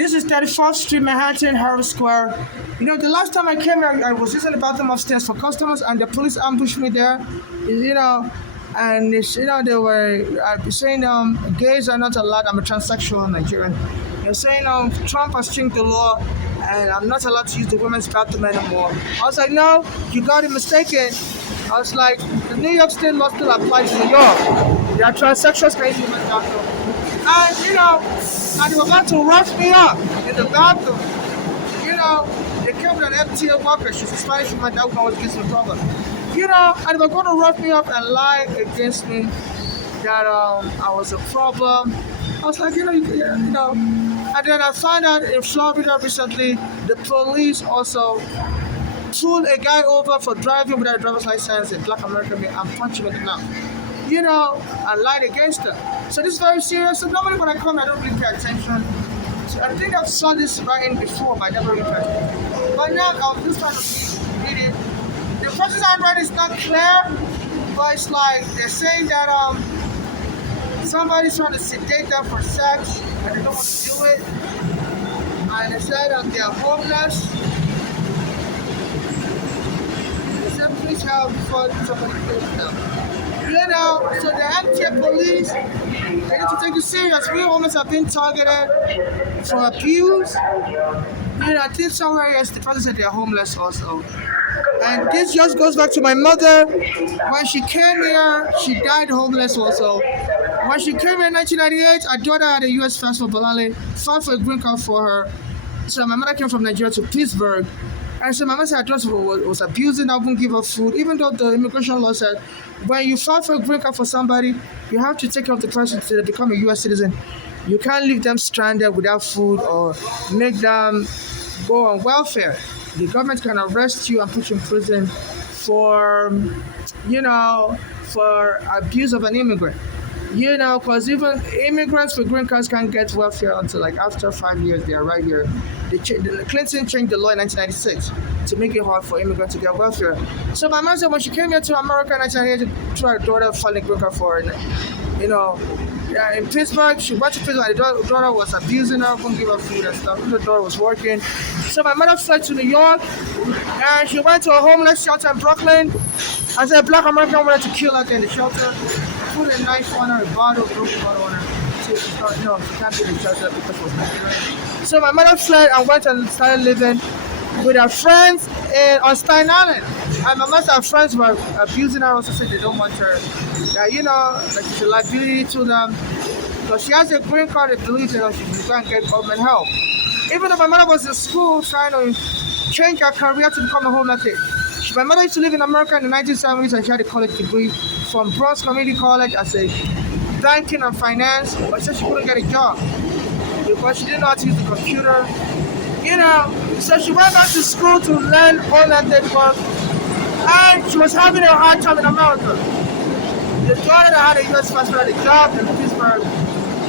This is 34th Street, Manhattan, Herald Square. The last time I came here, I was using the bathroom upstairs for customers, and the police ambushed me there. You know, and they were saying gays are not allowed. I'm a transsexual Nigerian. They're saying Trump has changed the law, and I'm not allowed to use the women's bathroom anymore. I was like, no, you got it mistaken. I was like, the New York State law still applies to New York. There are transsexuals can use the women's bathroom. And they were about to rush me up in the bathroom. They came with an FTA worker. She's a Spanish woman that always gets in trouble. And they were going to rush me up and lie against me that I was a problem. I was like, And then I found out in Florida recently, the police also pulled a guy over for driving without a driver's license, a black American man, and punched him in the mouth. I lied against her. So this is very serious. So normally when I come, I don't really pay attention. So I think I've saw this writing before, but I never really paid attention. But now I'm just trying to read it. The person's handwriting is not clear, but it's like they're saying that somebody's trying to sedate them for sex and they don't want to do it. And they said they're homeless. They said please help before somebody kills them. So the MTA police, they need to take it serious. We homeless have been targeted for abuse. I think somewhere else the person said they're homeless also. And this just goes back to my mother. When she came here, she died homeless also. When she came here in 1998, her daughter had a U.S. passport, Bolale, filed for a green card for her. So my mother came from Nigeria to Pittsburgh. And so my mother said her daughter was abusing, I wouldn't give her food, even though the immigration law said when you file for a green card for somebody, you have to take care of the person to become a U.S. citizen. You can't leave them stranded without food or make them go on welfare. The government can arrest you and put you in prison for abuse of an immigrant. Because even immigrants with green cards can't get welfare until like after 5 years they are right here. Clinton changed the law in 1996 to make it hard for immigrants to get welfare. So my mom said when she came here to America in 1998 to her daughter filing green card for her, in Pittsburgh, she went to Pittsburgh and the daughter was abusing her, couldn't give her food and stuff. The daughter was working. So my mother fled to New York and she went to a homeless shelter in Brooklyn. I said a black American wanted to kill her in the shelter, put a knife on her, a broken bottle on her. So she thought, no, she can't be in the shelter because it was Nigerian. So my mother fled and went and started living with her friends on Staten Island. And my mother's friends were abusing her, also said they don't want her. Like she's a liability to them. So she has a green card, they believe that she can't get government help. Even though my mother was in school trying to change her career to become a homeless kid. My mother used to live in America in the 1970s and she had a college degree from Bronx Community College as a banking and finance, but said she couldn't get a job because she didn't know how to use the computer. So she went back to school to learn online network and she was having a hard time in America. The daughter that had a U.S. passport had a job in Pittsburgh,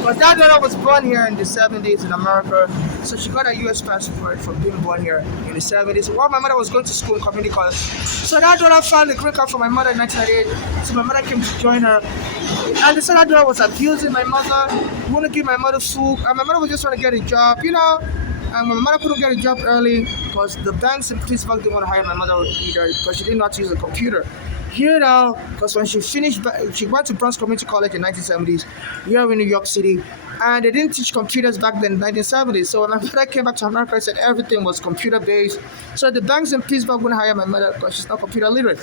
but that daughter was born here in the 70s in America, so she got a U.S. passport for being born here in the 70s. While my mother was going to school in community college, so that daughter found a green card for my mother in 1998. So my mother came to join her, and the second daughter was abusing my mother, wouldn't give my mother food, and my mother was just trying to get a job, And my mother couldn't get a job early because the banks in Pittsburgh didn't want to hire my mother either because she didn't know how to use a computer. Because when she finished, she went to Bronx Community College in 1970s here in New York City, and they didn't teach computers back then in the 1970s. So when my mother came back to America, I said everything was computer-based. So the banks in Pittsburgh wouldn't hire my mother because she's not computer literate.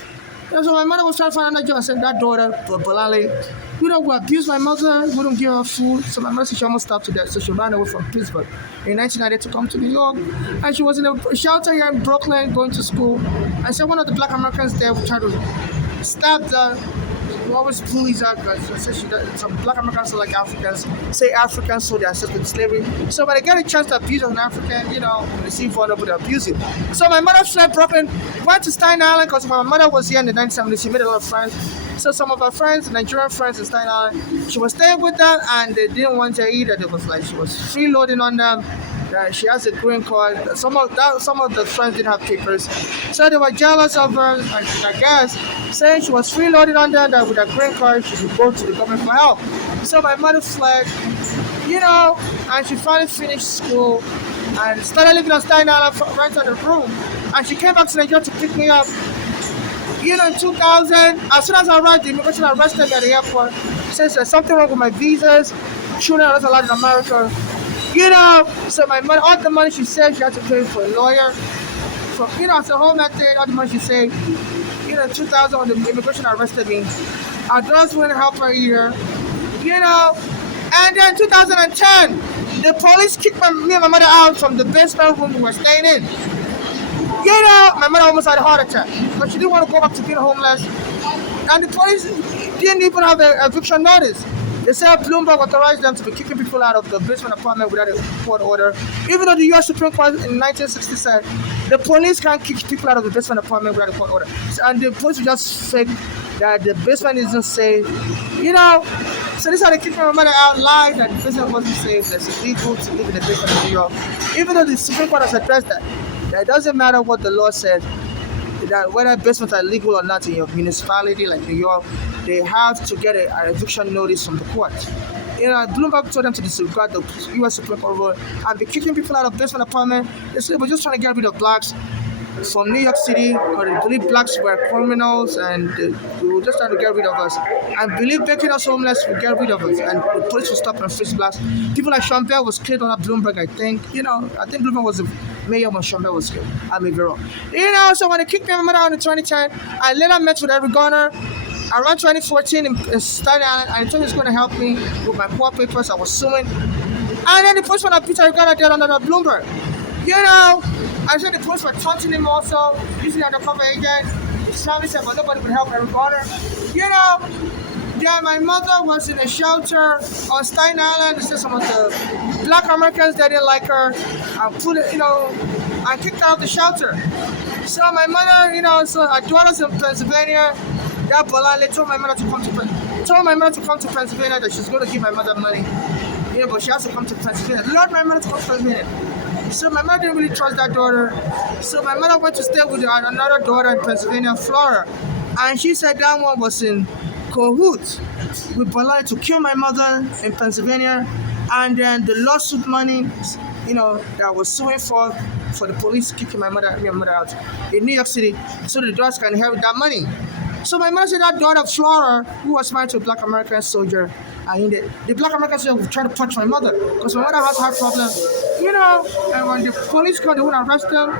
So my mother was trying to find another job. I said, that daughter, Bolale, who abused my mother, wouldn't give her food. So my mother said she almost stopped to death. So she ran away from Pittsburgh in 1990 to come to New York. And she was in a shelter here in Brooklyn going to school. And so one of the black Americans there tried to stab her. Who always bullies her because some black Americans are like Africans, say Africans, so they're accepted slavery. So when they get a chance to abuse an African, they seem vulnerable to abuse it. So my mother fled Brooklyn, went to Staten Island because my mother was here in the 1970s. She made a lot of friends. So some of her friends, Nigerian friends in Staten Island, she was staying with them and they didn't want her either. They was like she was freeloading on them. She has a green card. Some of the friends didn't have papers, so they were jealous of her. And I guess saying she was freeloading on them that with a green card she should go to the government for help. So my mother fled you know, and she finally finished school and started living on Staten Island, rented a room. And she came back to Nigeria to pick me up. In 2000, as soon as I arrived, the immigration arrested me at the airport. Says there's something wrong with my visas. Children are not allowed in America. So my money, all the money she saved, she had to pay for a lawyer. So, it's a whole thing, all the money she saved. In 2000, when the immigration arrested me, I just went and helped her here. And then 2010, the police kicked me and my mother out from the basement room we were staying in. My mother almost had a heart attack, but she didn't want to go back to being homeless. And the police didn't even have an eviction notice. They said Bloomberg authorized them to be kicking people out of the basement apartment without a court order. Even though the U.S. Supreme Court in 1960 said the police can't kick people out of the basement apartment without a court order. And the police just fake that the basement isn't safe. So this is how they kicked my mother out, lied that the basement wasn't safe. It's illegal to live in the basement in New York. Even though the Supreme Court has addressed that it doesn't matter what the law says, that whether basements are legal or not in your municipality like New York, they have to get an eviction notice from the court. Bloomberg told them to disregard the U.S. Supreme Court rule and be kicking people out of basement apartment. They said we're just trying to get rid of blacks from New York City, or they believe blacks were criminals and we were just trying to get rid of us. And believe making us homeless will get rid of us and the police will stop and freeze blacks. People like Sean Bell was killed on Bloomberg, I think. I think Bloomberg was the mayor when Sean Bell was killed. I may be wrong. So when they kicked me out in 2010, I later met with Eric Garner around 2014 in Staten Island, and he told me he was going to help me with my court papers. I was suing. And then the policeman that Peter Garner did under Bloomberg. I said the police were taunting him also, using an undercover agent. His family said, but nobody could help Eric Garner. My mother was in a shelter on Staten Island. They said some of the black Americans that didn't like her and kicked her out of the shelter. So my mother, so our daughter's in Pennsylvania. That Bolale told my mother to come to Pennsylvania, that she's going to give my mother money. But she has to come to Pennsylvania. Lord, my mother to come to Pennsylvania. So my mother didn't really trust that daughter. So my mother went to stay with another daughter in Pennsylvania, Flora. And she said that one was in cahoots with Bolale to kill my mother in Pennsylvania. And then the lawsuit money, that was suing for the police kicking my mother out in New York City, so the daughters can inherit that money. So my mother said that daughter, Flora, who was married to a black American soldier, and the black American soldier was trying to punch my mother because my mother has heart problem. And when the police came, they wouldn't arrest them.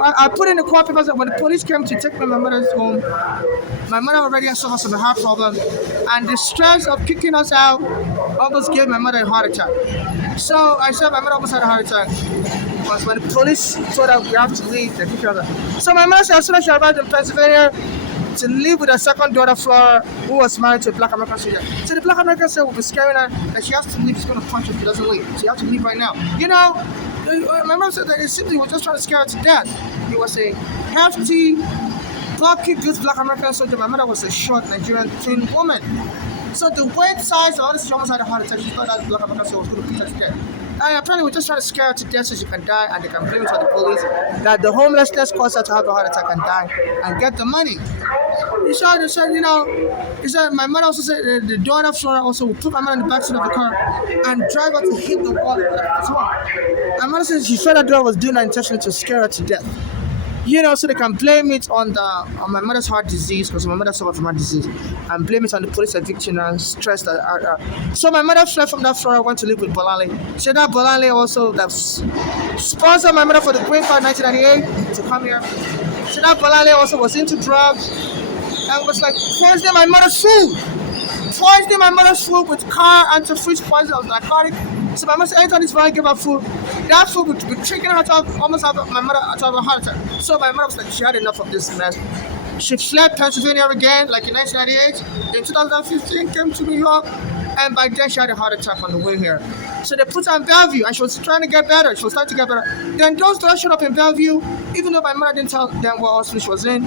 I put in the court papers that when the police came to take my mother's home, my mother already had suffered from a heart problem, and the stress of kicking us out almost gave my mother a heart attack. So I said my mother almost had a heart attack. Because when the police told her we have to leave, they kicked her out. So my mother said as soon as she arrived in Pennsylvania, to live with her second daughter, Flora, who was married to a black American soldier. So the black American soldier will be scaring her that she has to leave. She's going to punch her if she doesn't leave. She has to leave right now. My mom said that it simply was just trying to scare her to death. It was a hefty, bulky-built black American soldier. My mother was a short Nigerian thin woman. So the weight, size, all this, she almost had a heart attack. She thought that black American soldier was going to put her to death. And apparently we're just trying to scare her to death so she can die, and they can blame it on the police that the homelessness caused her to have a heart attack and die and get the money. He said my mother also said the daughter Flora also would put my mother in the backseat of the car and drive her to hit the wall. My mother said she felt that daughter was doing that intentionally to scare her to death. So they can blame it on my mother's heart disease because my mother suffered from heart disease, and blame it on the police eviction and stress that. So my mother fled from that Flora, went to live with Bolale. So that Bolale also that sponsored my mother for the green card in 1998 to come here. So that Bolale also was into drugs and was like poisoning my mother's food. Poisoning my mother's food with car antifreeze poison of narcotic. So my mother said anytime this Bolale gave her food, that food would be triggering her to almost have my mother to have a heart attack. So my mother was like, she had enough of this mess. She fled Pennsylvania again, like in 1998. In 2015, came to New York, and by then she had a heart attack on the way here. So they put her in Bellevue, and she was trying to get better. She was starting to get better. Then those doctors showed up in Bellevue, even though my mother didn't tell them what hospital she was in,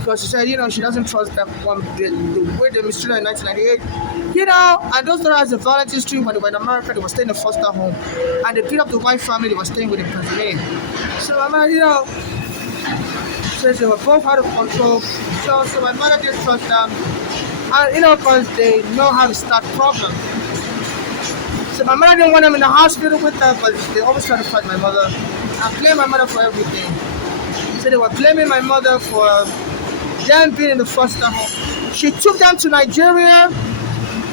because she said, she doesn't trust them the way they mistreated her in 1998. And those doctors had a violent history when they were in America. They were staying in a foster home, and they beat up the white family they were staying with in Pennsylvania. So my mother, says they were both out of control. So my mother didn't trust them. And because they know how to start problems. So my mother didn't want them in the hospital with her, but they always try to fight my mother. I blame my mother for everything. So they were blaming my mother for them being in the foster home. She took them to Nigeria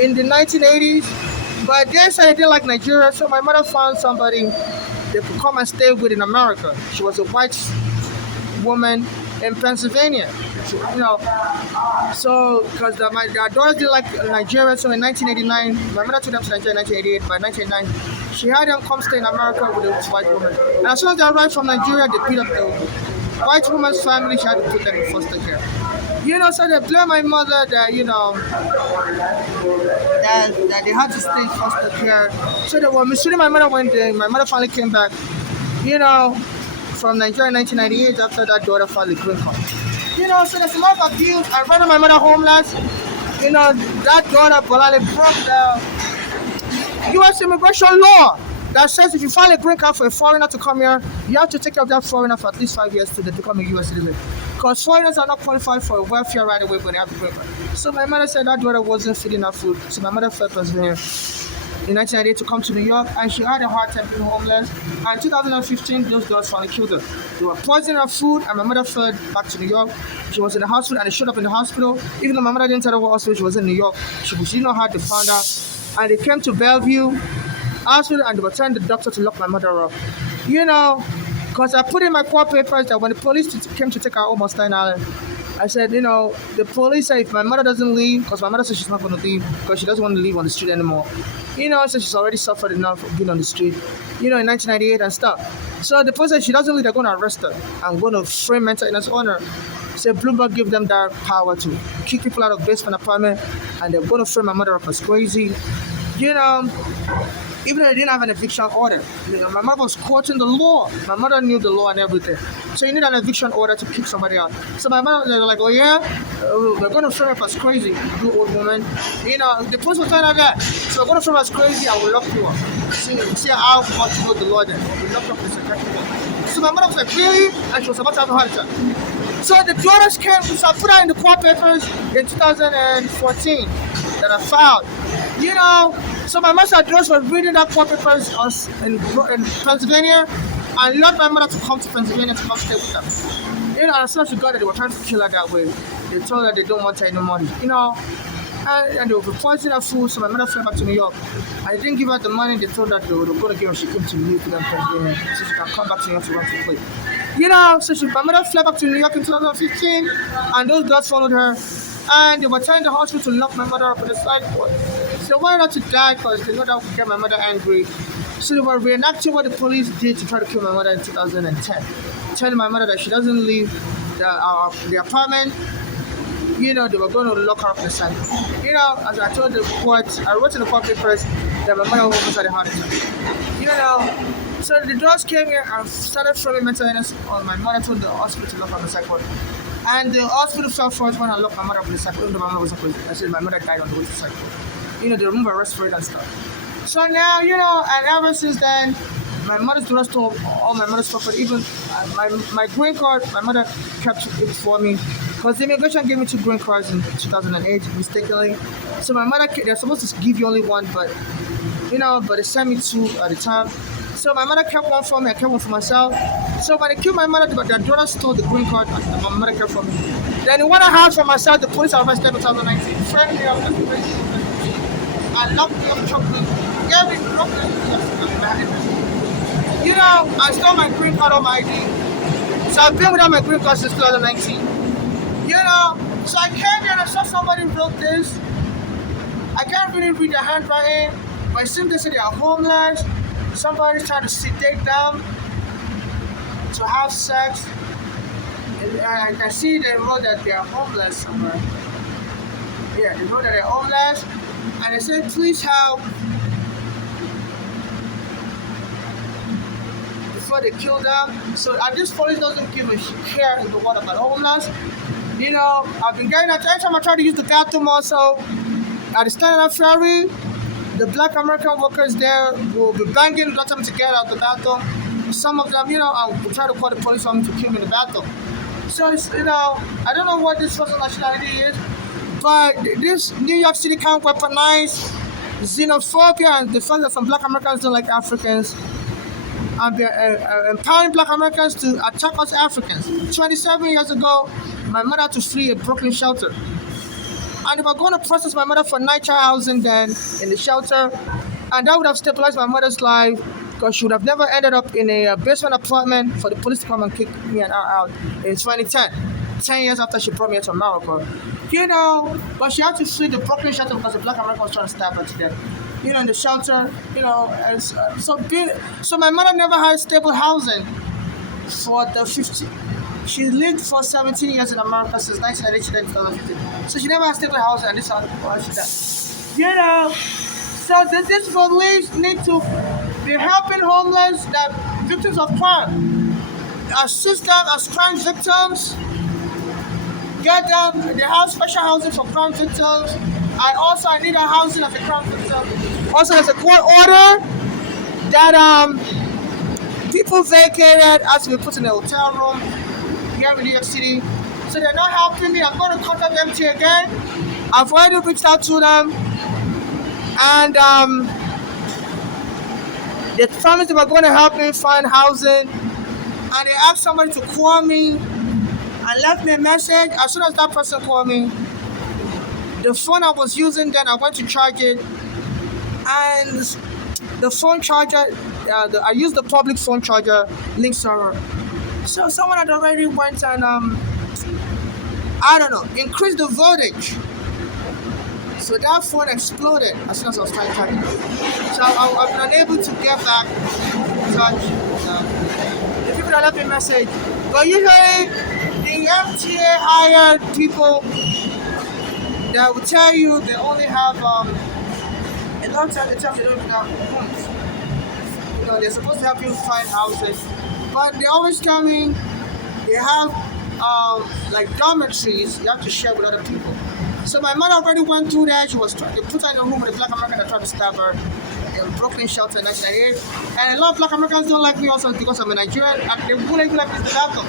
in the 1980s, but they said they didn't like Nigeria, so my mother found somebody they could come and stay with in America. She was a white woman in Pennsylvania. So because their daughters didn't like Nigeria, so in 1989, my mother took them to Nigeria in 1988. By 1989, she had them come stay in America with this white woman. And as soon as they arrived from Nigeria, they beat up the white woman's family. She had to put them in foster care. So they blame my mother that that they had to stay in foster care. So they were mistreating my mother when my mother finally came back. From Nigeria in 1998 after that daughter filed a green card. So there's a lot of abuse. I rendered my mother homeless. That daughter Bolale broke the U.S. immigration law that says if you file a green card for a foreigner to come here, you have to take care of that foreigner for at least 5 years till they become a U.S. citizen. Because foreigners are not qualified for welfare right away when they have a green card. So my mother said that daughter wasn't feeding her food. So my mother fled Pennsylvania in 1998 to come to New York, and she had a hard time being homeless. And in 2015, those dogs finally killed her. They were poisoning her food, and my mother fled back to New York. She was in the hospital, and they showed up in the hospital. Even though my mother didn't tell her what hospital she was in New York, she didn't know how to find out. And they came to Bellevue Hospital, and they were telling the doctor to lock my mother up. Because I put in my court papers that when the police came to take her home on Staten Island, I said, the police said if my mother doesn't leave, because my mother said she's not going to leave because she doesn't want to live on the street anymore. So she's already suffered enough of being on the street, in 1998 and stuff. So the police said she doesn't leave, they're going to arrest her and going to frame mental illness on her. So Bloomberg gave them that power to kick people out of basement apartment, and they're going to frame my mother up as crazy. Even though they didn't have an eviction order. My mother was quoting the law. My mother knew the law and everything. So you need an eviction order to kick somebody out. So my mother, they were like, oh yeah? We're going to frame up as crazy, you old woman. The police was telling her that. So we're going to frame up as crazy and we'll lock you up. See how much you know the law then. We'll lock you up in the second. So my mother was like, really? And she was about to have a heart attack. So the daughters came, so I put her in the court papers in 2014 that I filed. So my master address was reading that court papers in Pennsylvania, and allowed my mother to come to Pennsylvania to come stay with them. And as soon as she got there, they were trying to kill her that way. They told her they don't want her anymore, and they were poisoning her food, so my mother fled back to New York. I didn't give her the money, they told her they were going to give her, she came to live with them in Pennsylvania, so she can come back to New York to run to play. So my mother fled back to New York in 2015, and those dogs followed her. And they were telling the hospital to lock my mother up in the sideboard. So they wanted her to die because they know that would get my mother angry. So they were reenacting what the police did to try to kill my mother in 2010. Telling my mother that she doesn't leave the apartment. They were going to lock her up in the sideboard. As I told the court, I wrote in the court papers that my mother almost had a heart attack. So the dogs came here and started throwing mental illness on my mother, told the hospital to lock her on the sideboard. And the hospital fell first when I locked my mother up in the cycle. Even though my mother wasn't crazy. I said my mother died on the way to the cycle. They removed her respirator and stuff. So now, and ever since then, my mother's daughter stole all my mother's property. Even my green card, my mother kept it for me. Because the immigration gave me 2 green cards in 2008, mistakenly. So my mother, they're supposed to give you only one, but they sent me 2 at a time. So my mother kept one for me, I kept one for myself. So when they killed my mother, their daughter stole the green card that my mother kept from me. Then the one I had for myself, the police arrested me in 2019. Friendly up I locked me up chocolate. Gave me chocolate. I stole my green card on my ID. So I've been without my green card since 2019. So I came here and I saw somebody wrote this. I can't really read their handwriting, but it seems they say they are homeless. Somebody's trying to sedate them to have sex. And I can see they wrote that they are homeless somewhere. Yeah, they wrote that they're homeless. And they said, please help before they kill them. So this police doesn't give a care in the world about homeless. I've been getting that every time I try to use the bathroom also at the Standard Ferry. The black American workers there will be banging, not time to get out of the bathroom. Some of them, I will try to call the police on me to kill me in the bathroom. So, I don't know what this person's nationality is, but this New York City can't weaponize xenophobia and the fact that some black Americans don't like Africans, and they're empowering black Americans to attack us Africans. 27 years ago, my mother had to flee a Brooklyn shelter. And they were going to process my mother for night child housing then in the shelter. And that would have stabilized my mother's life because she would have never ended up in a basement apartment for the police to come and kick me and her out in 2010. 10 years after she brought me here to America. But she had to flee the Brooklyn shelter because the black American was trying to stab her to death. In the shelter, so my mother never had stable housing for the 50. She lived for 17 years in America since 1990 to 2015. So she never had stable housing, and this is how she died. So these police need to be helping homeless, that victims of crime, assist them as crime victims, get them. They have special housing for crime victims, and also I need a housing as a crime victim. Also, there's a court order that people vacated as we put in a hotel room here in New York City. So they're not helping me. I'm going to contact them again. I've already reached out to them, and they promised they were going to help me find housing, and they asked somebody to call me and left me a message. As soon as that person called me, the phone I was using then, I went to charge it, and the phone charger, I used the public phone charger link server. So someone had already went and increased the voltage. So that phone exploded as soon as I was trying to charge it. So I've been unable to get back in touch. The people that left me a message. But usually the MTA hired people that will tell you they only have a long time they tell you they don't even have homes. They're supposed to help you find houses. But they always tell me they have like dormitories you have to share with other people. So my mother already went through that. She was trying to put her in a room with a black American that tried to stab her in Brooklyn shelter in 1998. And a lot of black Americans don't like me also because I'm a Nigerian, and they wouldn't even like me to the laptop.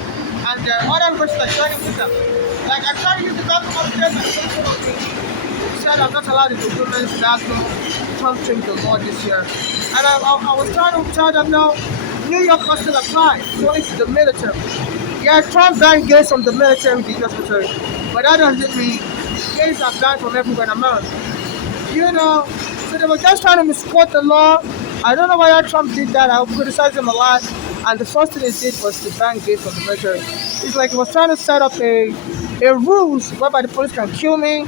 And other persons are joining with them. Like I tried to use the bathroom upstairs and she said I'm not allowed into women's bathroom. Trump changed the law this year. And I was trying to tell them now, New York must still apply, only to the military. Yeah, Trump banned gays from the military, the US military. But that doesn't mean gays are banned from everywhere in America. So they were just trying to misquote the law. I don't know why Trump did that. I criticize him a lot. And the first thing he did was to ban gays from the military. It's like he was trying to set up a rules whereby the police can kill me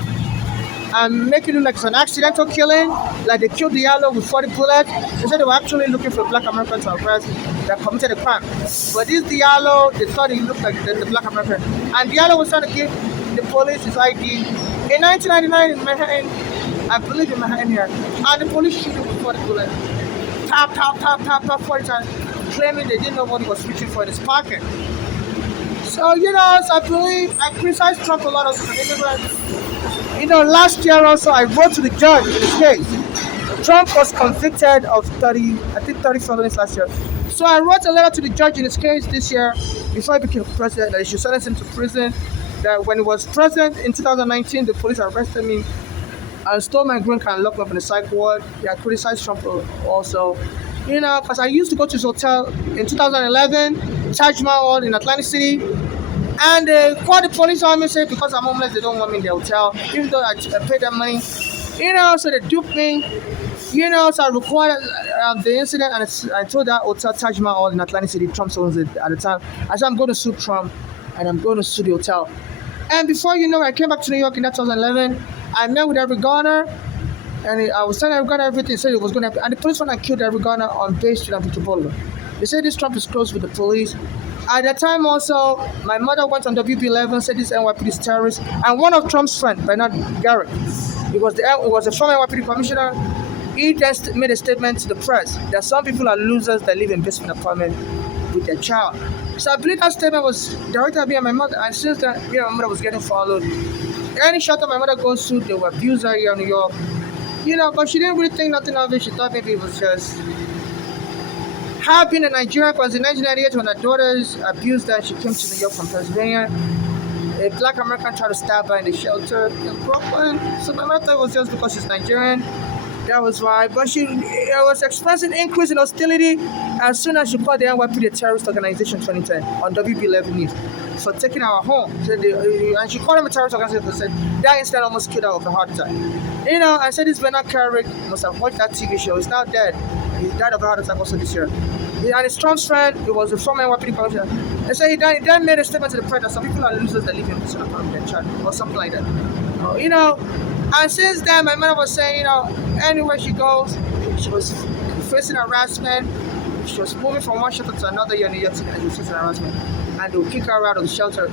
and make it look like it's an accidental killing, like they killed Diallo with 40 bullets. They said they were actually looking for a black American to arrest that committed a crime. But this Diallo, they thought he looked like the black American. And Diallo was trying to give the police his ID. In 1999 in Manhattan, I believe in Manhattan here, and the police shoot him with 40 bullets. Tap, 40 times, claiming they didn't know what he was reaching for in his pocket. So, I criticize Trump a lot of immigrants. Last year also, I wrote to the judge in this case. Trump was convicted of 30 felonies last year. So I wrote a letter to the judge in this case this year, before he became president, that he should sentence him to prison. That when he was president in 2019, the police arrested me and stole my green card and locked me up in the psych ward. I criticized Trump also. Because I used to go to his hotel in 2011, Taj Mahal in Atlantic City. And they called the police on me and said because I'm homeless, they don't want me in the hotel, even though I paid them money. So they duped me. So I recorded the incident, and I told that hotel Taj Mahal in Atlantic City, Trump owns it at the time. I said I'm going to sue Trump, and I'm going to sue the hotel. And before I came back to New York in that 2011. I met with Eric Garner, and I was telling Eric Garner everything. He said it was going to happen. And the police went and killed Eric Garner on Bay Street and Victor Boulevard. They said this Trump is close with the police. At that time also, my mother went on WB11, said this NYPD is terrorist. And one of Trump's friends, Bernard Garrett, it was a former NYPD commissioner. He just made a statement to the press that some people are losers that live in basement apartment with their child. So I believe that statement was directed at me and my mother. And since then, my mother was getting followed. Any shelter my mother goes to, they will abuse her here in New York. But she didn't really think nothing of it. She thought maybe it was just her being a Nigerian, because in 1998 when her daughters abused her, she came to New York from Pennsylvania. A black American tried to stab her in the shelter in Brooklyn. So my mother thought it was just because she's Nigerian That was why. But she was expressing increase in hostility as soon as she called the NYPD a terrorist organization 2010 on WB11 News for taking our home. So and she called them a terrorist organization and said that incident almost killed her of a heart attack. I said this Bernard Carrick must have watched that TV show. He's now dead. He died of a heart attack also this year. And his Trump's friend, he was a former NYPD commissioner. They said he then made a statement to the press that some people are losers that live in this apartment or something like that. And since then, my mother was saying, anywhere she goes, she was facing harassment. She was moving from one shelter to another here in New York City, and she was facing harassment. And they would kick her out of the shelter.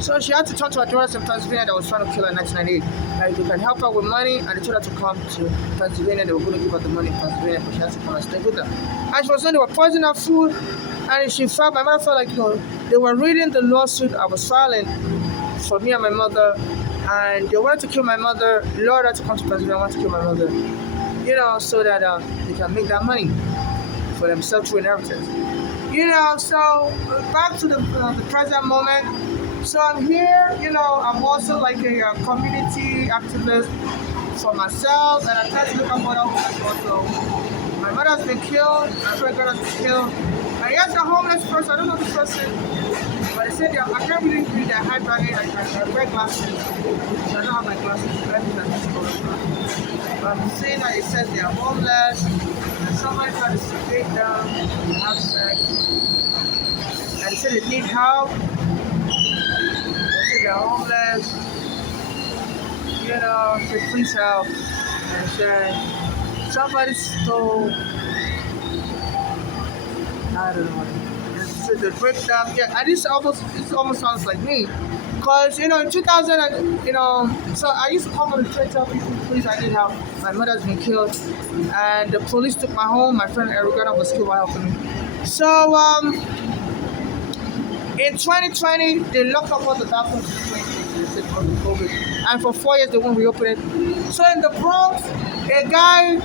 So she had to turn to her daughter in Pennsylvania that was trying to kill her in 1998. Like, they can help her with money, and they told her to come to Pennsylvania. They were going to give her the money in Pennsylvania, but she had to come and stay with them. And she was saying they were poisoning her food, and my mother felt like, they were reading the lawsuit I was filing for me and my mother, and they wanted to kill my mother. Lord had to come to Pennsylvania, wanted to kill my mother, so that they can make that money for themselves through inheritance. So back to the present moment. So I'm here, I'm also like a community activist for myself, and I try to look up what else also. My mother has been killed, my friend got killed. And yes, a homeless person, I don't know the person, but they said I can't really read their handwriting. I wear glasses, so I don't have my glasses. But I'm saying that it says they are homeless, and somebody tried to sedate them, have sex, and they said they need help. They say they're homeless, say please help. And said somebody stole, I don't know. So they break down. Yeah, and this almost sounds like me. Because, in 2000, so I used to come on the train, tell people, please, I need help. My mother's been killed. And the police took my home. My friend Erigana was killed while helping me. So, in 2020, they locked up all the bathrooms because of COVID. And for 4 years, they won't reopen it. So, in the Bronx, a guy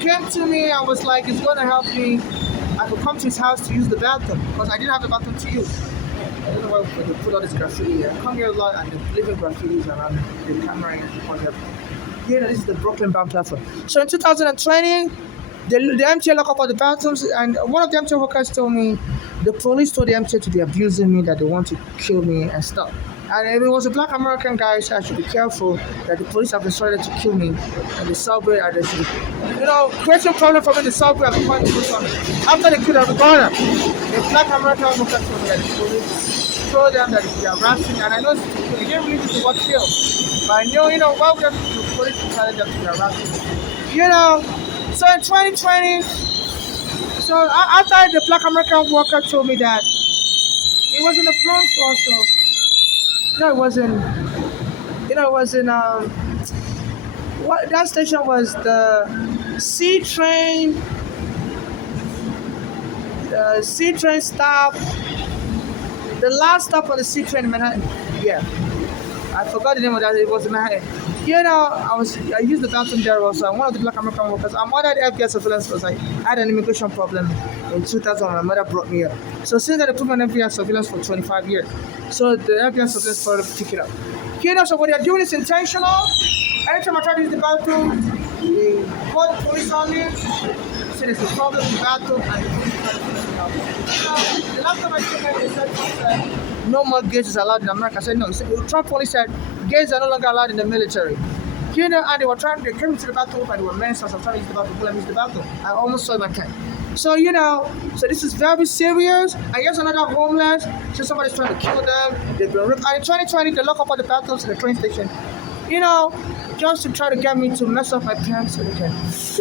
came to me and was like, he's going to help me. I could come to his house to use the bathroom because I didn't have the bathroom to use. I don't know why they put all this graffiti here. I come here a lot and they leave graffitis around the camera and this is the Brooklyn Bound platform. So in 2020, the MTA locked up all the bathrooms, and one of the MTA workers told me the police told the MTA to be abusing me, that they want to kill me and stuff. And if it was a black American guy, so I should be careful that the police have decided to kill me in the subway. And they should, create a problem for me in the subway and point to do something. After they killed Abigana, the black American worker told me that the police told them that they are harassing, and I know they didn't really do what killed. But I know, why would the police decided them to be harassing? So in 2020, so after the black American worker told me that it was in the Bronx also. It wasn't. It wasn't. What that station was, the C train. The C train stop. The last stop on the C train in Manhattan. Yeah, I forgot the name of that. It was in Manhattan. I used the bathroom there also. I'm one of the black American workers. I'm under the FBI surveillance because I had an immigration problem in 2000 when my mother brought me here. So since then, they put me on FBI surveillance for 25 years. So the FBI surveillance started to pick it up. So what they're doing is intentional. Anytime I try to use the bathroom, they call the police on me. So there's a problem in the bathroom, and the police try to figure it out. The last time I checked, they said no more gays is allowed in America. I said no. Trump only said gays are no longer allowed in the military. And they came into the bathroom and they were men, so I was trying to use the bathroom, let me use the bathroom. I almost saw my cat. So, so this is very serious. And here's another homeless. So somebody's trying to kill them. They've been ripped. And in 2020, they lock up all the bathrooms in the train station. Just to try to get me to mess up my pants so the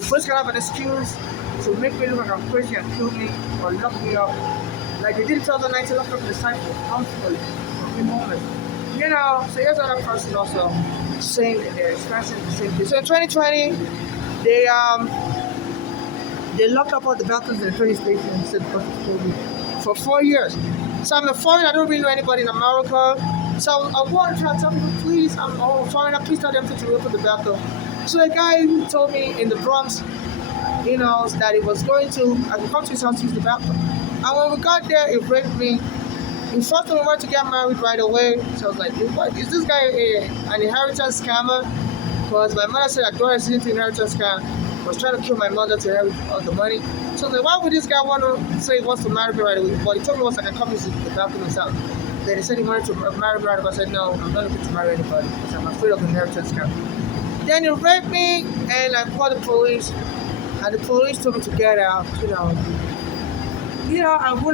police can have an excuse to make me look like I'm crazy and kill me or lock me up. Like they did in 2019, locked up the disciples, comfortably, for being homeless. So here's another person also saying that they're experiencing the same thing. So in 2020, they locked up all the bathrooms in the train station and said for 4 years. So I'm a foreigner, I don't really know anybody in America. So I want to try to tell people, please, I'm a foreigner, please tell them to open the bathroom. So the guy told me in the Bronx, that he was going to, I could come to his house to use the bathroom. And when we got there, he raped me. In fact, we wanted to get married right away. So I was like, what, is this guy an inheritance scammer? Because my mother said that Doris into inheritance scam was trying to kill my mother to inherit all the money. So I was like, why would this guy want to say he wants to marry me right away? But he told me once I can come to the documents out. Then he said he wanted to marry me right away. I said, no, I'm not looking to marry anybody because I'm afraid of inheritance scam. Then he raped me and I called the police and the police told me to get out, I